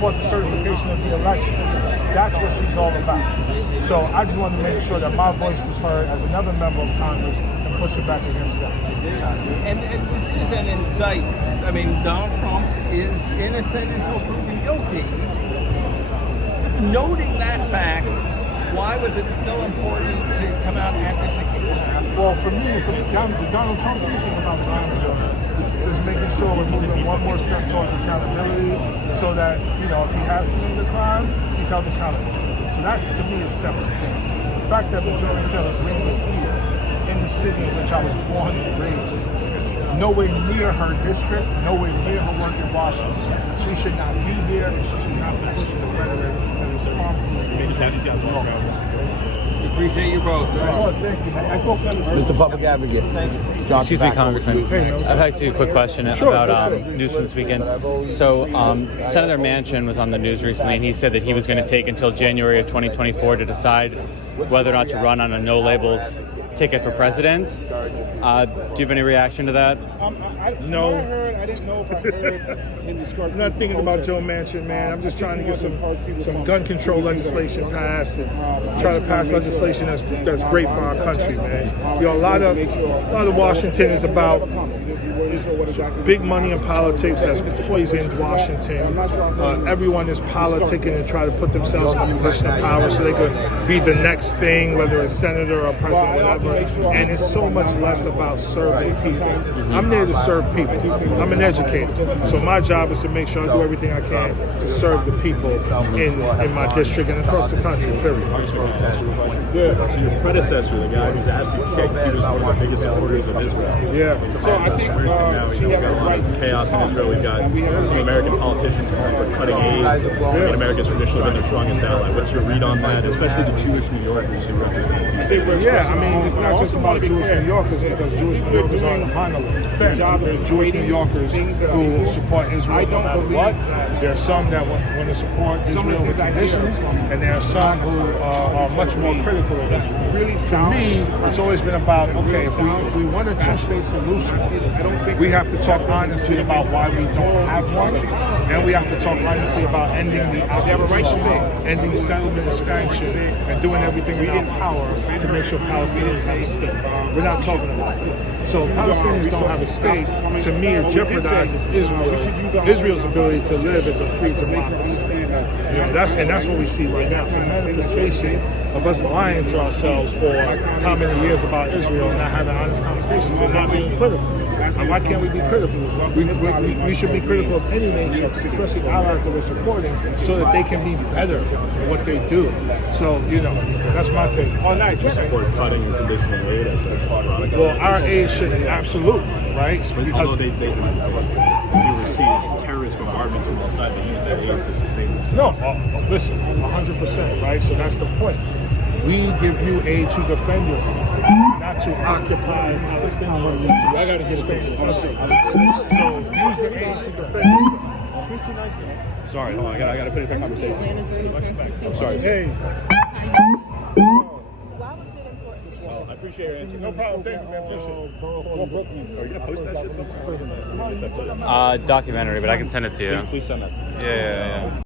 for the certification of the election. That's what she's all about. So I just wanted to make sure that my voice was heard as another member of Congress and push it back against them. And this is an indictment. I mean, Donald Trump is innocent until proven guilty. Noting that fact, why was it still important to come out at this occasion? Well, for me, it's the Donald Trump piece is about accountability. Just making sure we're moving one more step towards accountability so that, if he has committed a crime, he's held accountable. So that's, to me, a separate thing. The fact that Majority Taylor Greene was here in the city in which I was born and raised, nowhere near her district, nowhere near her work in Washington. She should not be here, and she should not be pushing the rhetoric that is harmful. Appreciate you both. Thank you. I spoke to Mr. Public Advocate. Excuse me, Congressman. I'd like to ask you a quick question about news from this weekend. So, Senator Manchin was on the news recently, and he said that he was going to take until January of 2024 to decide whether or not to run on a no-labels ticket for president. Do you have any reaction to that? No. I didn't know if I heard him discuss. I'm not thinking about Joe Manchin, man. I'm just trying to get some gun control legislation passed and try to pass legislation that's great for our country, man. A lot of Washington is about big money in politics has poisoned Washington. Everyone is politicking and trying to put themselves in a position of power so they could be the next thing, whether it's senator or president, whatever. And it's so much less about serving people. I'm there to serve people. I'm an educator. So my job is to make sure I do everything I can to serve the people in my district and across the country, period. So your predecessor, the guy who's asked you kicked, he was one of the biggest supporters of Israel. Yeah. So I think she has a right. Chaos in Israel. We've got some American politicians calling for cutting aid. And America's traditionally been their strongest ally. What's your read on that, especially the Jewish New Yorkers who represent these? Yeah, I mean, it's not just about Jewish New Yorkers because Jewish New Yorkers are the monolith. There are Jewish New Yorkers who support Israel no matter what. There are some that want to support Israel with conditions, and there are some who are much more critical of Israel. To me, it's always been about, okay, if we want a two-state solution, we have to talk honestly about why we don't have one, and we have to talk honestly about ending the occupation, ending settlement expansion, and doing everything in our power to make sure Palestinians have a state. We're not talking about it. So Palestinians don't have a state. To me, it jeopardizes Israel's ability to live as a free democracy. That's what we see right now. It's a manifestation of us lying to ourselves for how many years about Israel and not having honest conversations and not being critical. And why can't we be critical? We should be critical of any nation, especially allies that we're supporting, so that they can be better at what they do. So, that's my take. Oh, nice. You support cutting and conditioning aid as a product. Well, our aid should absolutely, right? Although they receive terrorist bombardments from all sides, they use that aid to sustain themselves. No, listen, 100%, right? So that's the point. We give you aid to defend yourself, not to occupy Palestinians. I got to get paid something. So use the aid to defend yourself. Sorry, hold on. I got to finish that conversation. I'm sorry. Hey. Why was it important? Well, I appreciate your answer. No problem. Thank you, man. Appreciate it. Are you going to post that shit sometime? Documentary, but I can send it to you. Please send that to me. Yeah.